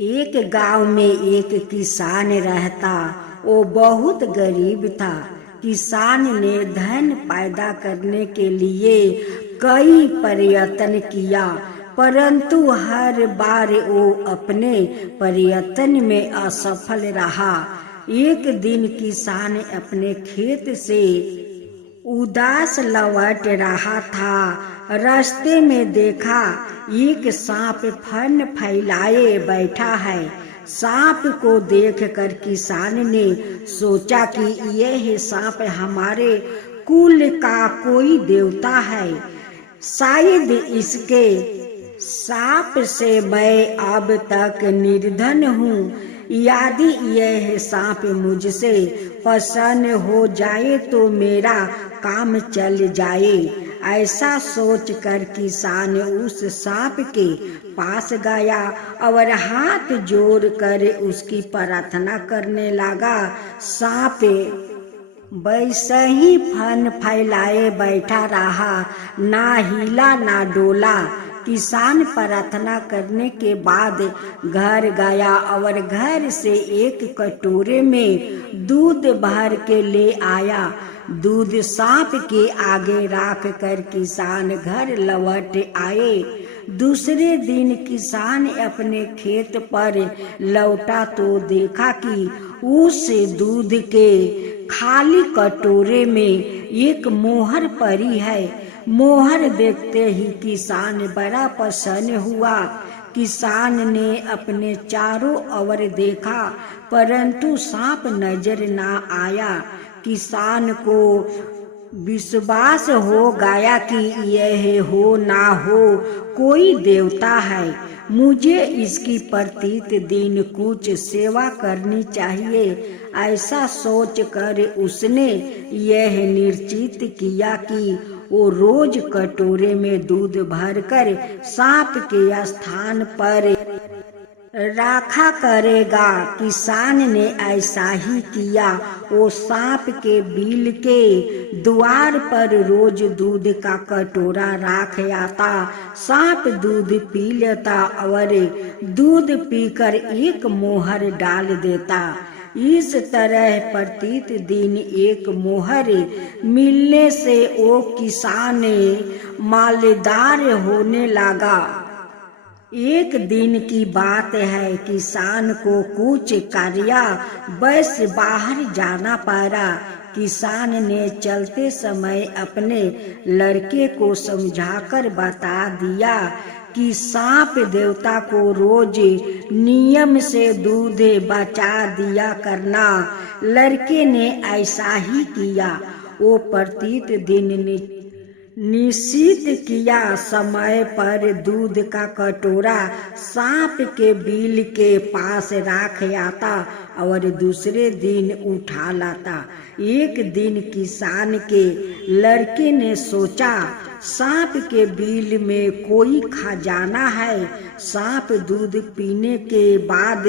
एक गांव में एक किसान रहता। वो बहुत गरीब था। किसान ने धन पैदा करने के लिए कई प्रयत्न किया, परंतु हर बार वो अपने प्रयत्न में असफल रहा। एक दिन किसान अपने खेत से उदास लौट रहा था। रास्ते में देखा एक सांप फन फैलाए बैठा है। सांप को देखकर किसान ने सोचा कि यह सांप हमारे कुल का कोई देवता है। शायद इसके सांप से मैं अब तक निर्धन हूँ। यदि यह सांप मुझसे प्रसन्न हो जाए तो मेरा काम चल जाए। ऐसा सोचकर किसान उस सांप के पास गया और हाथ जोड़कर उसकी प्रार्थना करने लगा। सांप वैसे ही फन फैलाए बैठा रहा, ना हिला ना डोला। किसान प्रार्थना करने के बाद घर गया और घर से एक कटोरे में दूध भर के ले आया। दूध सांप के आगे रख कर किसान घर लौट आए। दूसरे दिन किसान अपने खेत पर लौटा तो देखा कि उस दूध के खाली कटोरे में एक मोहर पड़ी है। मोहर देखते ही किसान बड़ा प्रसन्न हुआ। किसान ने अपने चारों ओर देखा, परंतु सांप नजर ना आया। किसान को विश्वास हो गया कि यह हो ना हो कोई देवता है। मुझे इसकी प्रतिदिन कुछ सेवा करनी चाहिए। ऐसा सोचकर उसने यह निश्चित किया कि वो रोज कटोरे में दूध भरकर सांप के स्थान पर रखा करेगा। किसान ने ऐसा ही किया। वो सांप के बिल के द्वार पर रोज दूध का कटोरा रख आता। सांप दूध पी लेता और दूध पीकर एक मोहर डाल देता। इस तरह प्रतिदिन एक मोहर मिलने से वो किसान मालदार होने लगा। एक दिन की बात है, किसान को कुछ कार्यवश बाहर जाना पड़ा। किसान ने चलते समय अपने लड़के को समझाकर बता दिया कि सांप देवता को रोज नियम से दूध बचा दिया करना। लड़के ने ऐसा ही किया। वो प्रतिदिन निश्चित किया समय पर दूध का कटोरा सांप के बिल के पास रख आता और दूसरे दिन उठा लाता। एक दिन किसान के लड़के ने सोचा, सांप के बिल में कोई खजाना है। सांप दूध पीने के बाद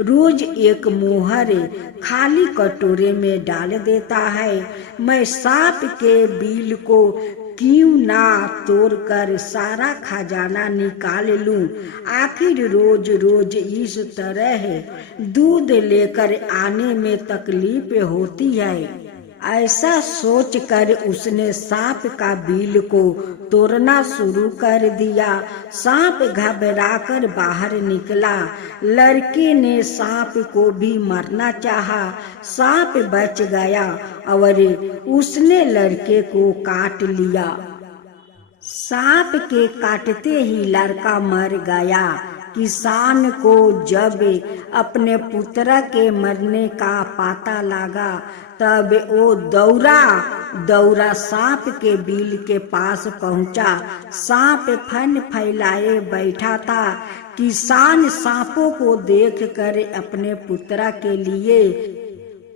रोज एक मोहर खाली कटोरे में डाल देता है। मैं सांप के बिल को क्यों ना तोड़कर सारा खजाना निकाल लूं। आखिर रोज रोज इस तरह दूध लेकर आने में तकलीफ होती है। ऐसा सोचकर उसने सांप का बिल को तोड़ना शुरू कर दिया। सांप घबराकर बाहर निकला। लड़के ने सांप को भी मारना चाहा। सांप बच गया और उसने लड़के को काट लिया। सांप के काटते ही लड़का मर गया। किसान को जब अपने पुत्र के मरने का पता लगा तब वो दौड़ा सांप के बिल के पास पहुंचा। सांप फन फैलाए बैठा था। किसान सांपों को देखकर अपने पुत्र के लिए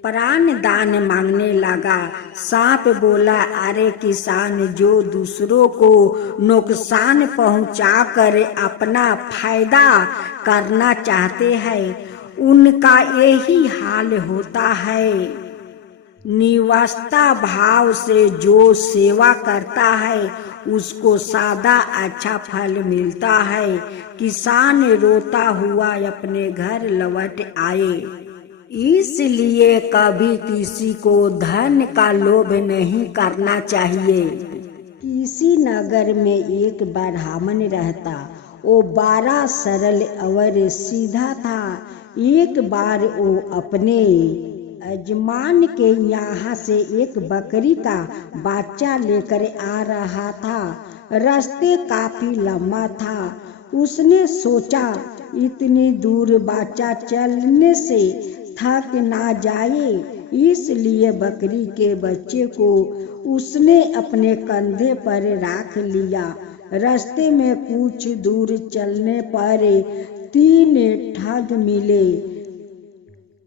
प्राण दान मांगने लगा। सांप बोला, अरे किसान, जो दूसरों को नुकसान पहुंचाकर अपना फायदा करना चाहते हैं, उनका यही हाल होता है। निवास्ता भाव से जो सेवा करता है उसको सादा अच्छा फल मिलता है। किसान रोता हुआ अपने घर लौट आए। इसलिए कभी किसी को धन का लोभ नहीं करना चाहिए। किसी नगर में एक ब्राह्मण रहता। वो बड़ा सरल और सीधा था। एक बार वो अपने यजमान के यहाँ से एक बकरी का बच्चा लेकर आ रहा था। रास्ते काफी लंबा था। उसने सोचा इतनी दूर बच्चा चलने से थक ना जाए, इसलिए बकरी के बच्चे को उसने अपने कंधे पर रख लिया। रास्ते में कुछ दूर चलने पर 3 ठग मिले।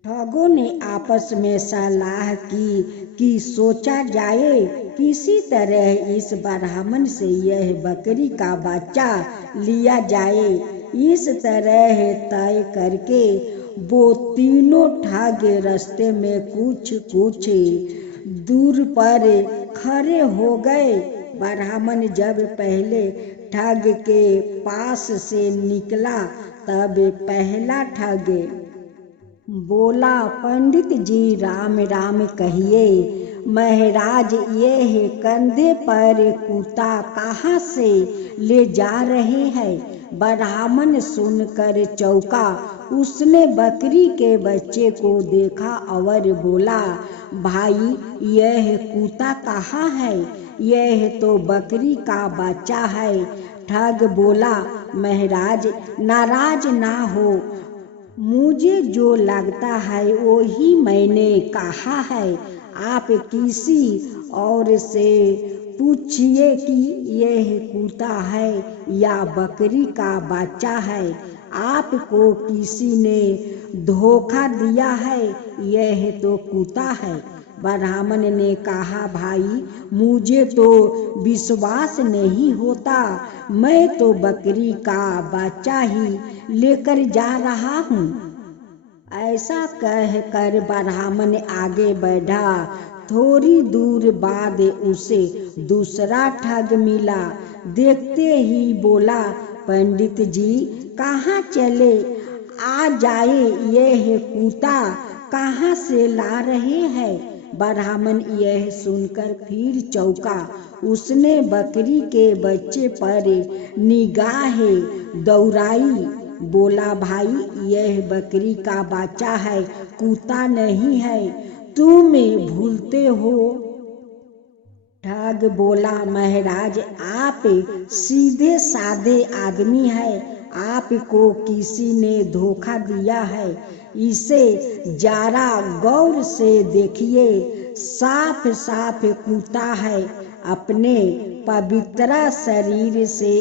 ठगों ने आपस में सलाह की कि सोचा जाए किसी तरह इस ब्राह्मण से यह बकरी का बच्चा लिया जाए। इस तरह तय करके वो तीनों ठग रास्ते में कुछ दूर पर खड़े हो गए। ब्राह्मण जब पहले ठग के पास से निकला तब पहला ठग बोला, पंडित जी राम राम कहिए। महाराज यह कंधे पर कुत्ता कहाँ से ले जा रहे हैं? ब्राह्मण सुनकर चौंका। उसने बकरी के बच्चे को देखा और बोला, भाई यह कुत्ता कहाँ है? यह तो बकरी का बच्चा है। ठग बोला, महाराज नाराज ना हो, मुझे जो लगता है वो ही मैंने कहा है। आप किसी और से पूछिए कि यह कुत्ता है या बकरी का बच्चा है। आपको किसी ने धोखा दिया है, यह तो कुत्ता है। ब्राह्मण ने कहा, भाई मुझे तो विश्वास नहीं होता, मैं तो बकरी का बच्चा ही लेकर जा रहा हूँ। ऐसा कहकर ब्राह्मण आगे बढ़ा। थोड़ी दूर बाद उसे दूसरा ठग मिला। देखते ही बोला, पंडित जी कहाँ चले आ जाए, यह कुत्ता कहाँ से ला रहे हैं? ब्राह्मण यह सुनकर फिर चौंका। उसने बकरी के बच्चे पर निगाह दौड़ाई। बोला, भाई यह बकरी का बच्चा है, कुत्ता नहीं है, तुम भूलते हो। ठग बोला, महाराज आप सीधे साधे आदमी हैं, आपको किसी ने धोखा दिया है। इसे जरा गौर से देखिए, साफ साफ कुत्ता है। अपने पवित्र शरीर से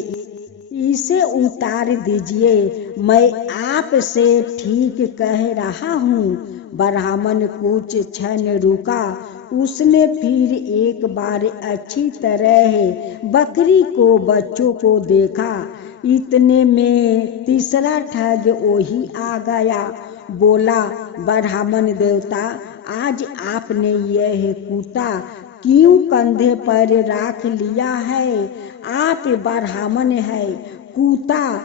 इसे उतार दीजिए, मैं आपसे ठीक कह रहा हूँ। ब्राह्मण कुछ क्षण रुका। उसने फिर एक बार अच्छी तरह बकरी को बच्चों को देखा। इतने में तीसरा ठग वही आ गया। बोला, ब्राह्मण देवता आज आपने यह कुत्ता क्यों कंधे पर रख लिया है? आप ब्राह्मण है, कुत्ता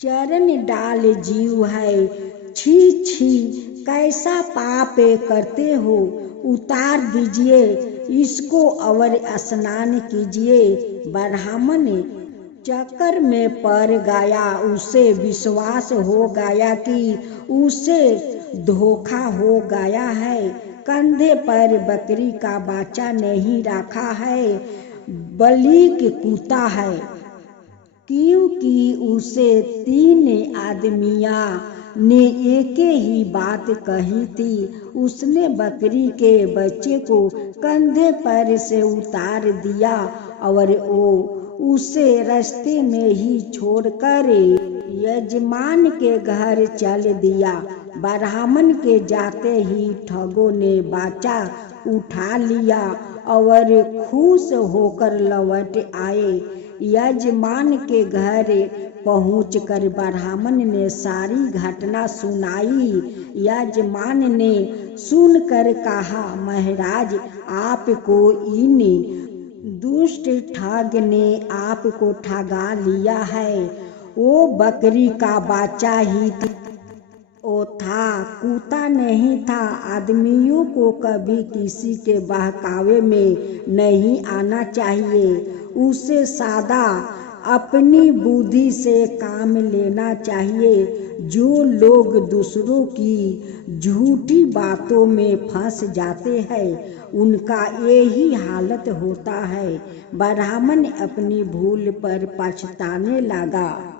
चरण डाल जीव है। छी छी, कैसा पाप करते हो, उतार दीजिए इसको और स्नान कीजिए। ब्राह्मण चक्कर में पड़ गया। उसे विश्वास हो गया कि उसे धोखा हो गया है। कंधे पर बकरी का बच्चा नहीं रखा है, बल्कि कुत्ता है। क्योंकि उसे 3 आदमियां ने एक ही बात कही थी। उसने बकरी के बच्चे को कंधे पर से उतार दिया और वो उसे रास्ते में ही छोड़कर यजमान के घर चल दिया। ब्राह्मण के जाते ही ठगों ने बच्चा उठा लिया और खुश होकर लौट आए। यजमान के घर पहुंचकर ब्राह्मण ने सारी घटना सुनाई। यजमान ने सुनकर कहा, महाराज आपको इन दुष्ट ठग ने आपको ठगा लिया है। वो बकरी का बच्चा ही वो था, कुत्ता नहीं था। आदमियों को कभी किसी के बहकावे में नहीं आना चाहिए। उसे सादा अपनी बुद्धि से काम लेना चाहिए। जो लोग दूसरों की झूठी बातों में फंस जाते हैं उनका यही हालत होता है। ब्राह्मण अपनी भूल पर पछताने लगा।